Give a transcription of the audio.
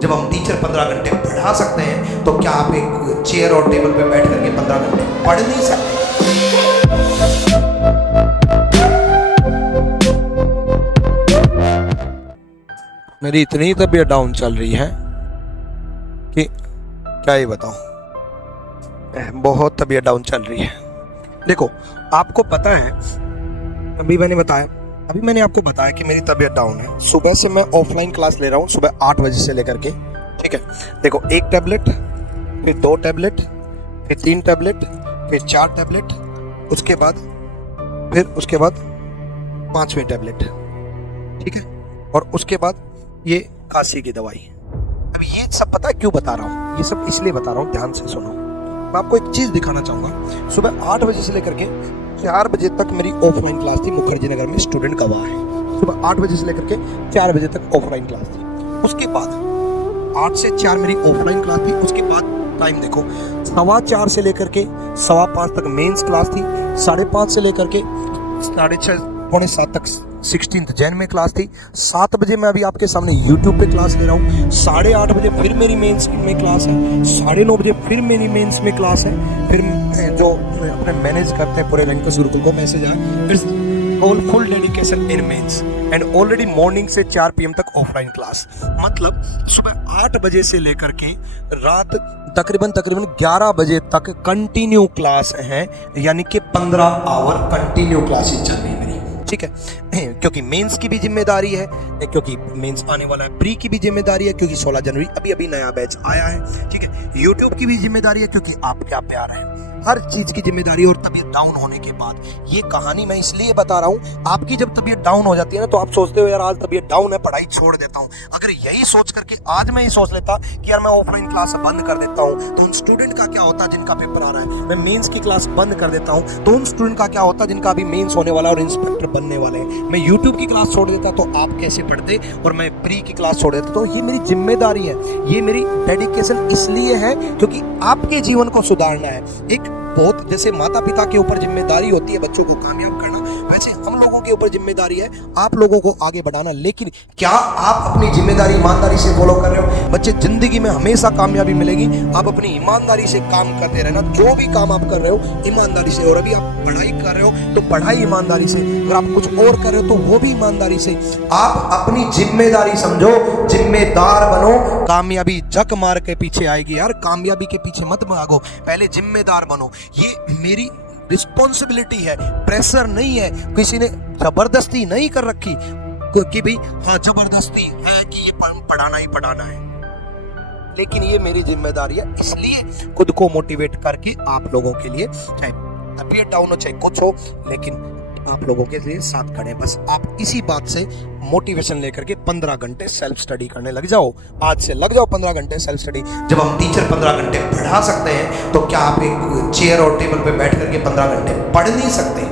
जब हम टीचर 15 घंटे पढ़ा सकते हैं तो क्या आप एक चेयर और टेबल पे बैठ करके 15 घंटे पढ़ नहीं सकते? मेरी इतनी तबीयत डाउन चल रही है कि क्या ही बताऊं, बहुत तबीयत डाउन चल रही है। देखो, आपको पता है, अभी मैंने आपको बताया कि मेरी तबीयत डाउन है। सुबह से मैं ऑफलाइन क्लास ले रहा हूँ, सुबह 8 बजे से लेकर के, ठीक है। देखो, 1 टैबलेट, फिर 2 टैबलेट, फिर 3 टैबलेट, फिर 4 टैबलेट, उसके बाद 5वें टैबलेट, ठीक है। और उसके बाद ये खांसी की दवाई। अब ये सब पता है क्यों बता रहा हूँ? ये सब इसलिए बता रहा हूँ, ध्यान से सुनो। मैं आपको एक चीज दिखाना चाहूंगा। सुबह 8 बजे से लेकर के 4 बजे तक मेरी ऑफलाइन क्लास थी मुखर्जी नगर में, स्टूडेंट गवाह है। सुबह 8 बजे से लेकर के 4 बजे तक ऑफलाइन क्लास थी। उसके बाद 8 से 4 मेरी ऑफलाइन क्लास थी। उसके बाद टाइम देखो, 4:15 से लेकर के 5:15 तक मेंस क्लास थी। 5:30 से लेकर के 6:30 पौने 7 तक 16th जैन में क्लास थी। 7 बजे मैं अभी आपके सामने YouTube पे क्लास ले रहा हूँ। 8:30 बजे फिर मेरी मेंस में क्लास है। 9:30 बजे फिर मेरी मेंस में क्लास है। फिर जो अपने मैनेज करते हैं पूरे रैंकर्स गुरुकुल को मैसेज आया, फिर full dedication in mains and already morning से 4 PM तक ऑफलाइन क्लास। मतलब सुबह 8 बजे से लेकर के रात तकरीबन 11 बजे तक कंटिन्यू क्लास है, यानी कि 15 आवर कंटिन्यू क्लासेस चल रही है मेरी, ठीक है। क्योंकि मेंस की भी जिम्मेदारी है, क्योंकि मेंस आने वाला है, प्री की भी जिम्मेदारी है क्योंकि 16 जनवरी अभी नया बैच आया है, ठीक है। यूट्यूब की भी जिम्मेदारी है क्योंकि आप क्या प्यार है, हर चीज की जिम्मेदारी। और तबीयत डाउन होने के बाद ये कहानी मैं इसलिए बता रहा हूँ, आपकी जब तबीयत डाउन हो जाती है ना, तो आप सोचते हो यार आज तबीयत डाउन है, पढ़ाई छोड़ देता हूँ। अगर यही सोच करके आज मैं ये सोच लेता कि यार मैं ऑफलाइन क्लास बंद कर देता हूँ, तो उन स्टूडेंट का क्या होता जिनका पेपर आ रहा है। मैं मेंस की क्लास बंद कर देता हूँ, तो उन स्टूडेंट का क्या होता जिनका अभी मेंस होने वाला और इंस्पेक्टर बनने वाले हैं। मैं यूट्यूब की क्लास छोड़ देता तो आप कैसे पढ़ते, और मैं प्री की क्लास छोड़ देता। तो ये मेरी जिम्मेदारी है, ये मेरी डेडिकेशन इसलिए है क्योंकि आपके जीवन को सुधारना है। एक बहुत जैसे माता पिता के ऊपर जिम्मेदारी होती है बच्चों को कामयाब करना, वैसे हम लोगों के ऊपर जिम्मेदारी है आप लोगों को आगे बढ़ाना। लेकिन क्या आप अपनी जिम्मेदारी ईमानदारी से फॉलो कर रहे हो? बच्चे, जिंदगी में हमेशा कामयाबी मिलेगी, आप अपनी ईमानदारी से काम करते रहना। जो भी काम आप कर रहे हो ईमानदारी से, और अभी आप पढ़ाई कर रहे हो तो पढ़ाई ईमानदारी से, अगर आप कुछ और कर रहे हो तो वो भी ईमानदारी से। आप अपनी जिम्मेदारी समझो, जिम्मेदार बनो, कामयाबी झक मार के पीछे आएगी यार। कामयाबी के पीछे मत भागो, पहले जिम्मेदार बनो। ये मेरी रिस्पॉन्सिबिलिटी है, प्रेशर नहीं है, किसी ने जबरदस्ती नहीं कर रखी कि भाई हाँ जबरदस्ती है कि ये पढ़ाना ही पढ़ाना है। लेकिन ये मेरी जिम्मेदारी है, इसलिए खुद को मोटिवेट करके आप लोगों के लिए, चाहे तबीयत डाउन हो चाहे कुछ हो, लेकिन आप लोगों के लिए साथ खड़े। बस आप इसी बात से मोटिवेशन लेकर के 15 घंटे सेल्फ स्टडी करने लग जाओ। आज से लग जाओ 15 घंटे सेल्फ स्टडी। जब हम टीचर 15 घंटे पढ़ा सकते हैं तो क्या आप एक चेयर और टेबल पे बैठ करके 15 घंटे पढ़ नहीं सकते?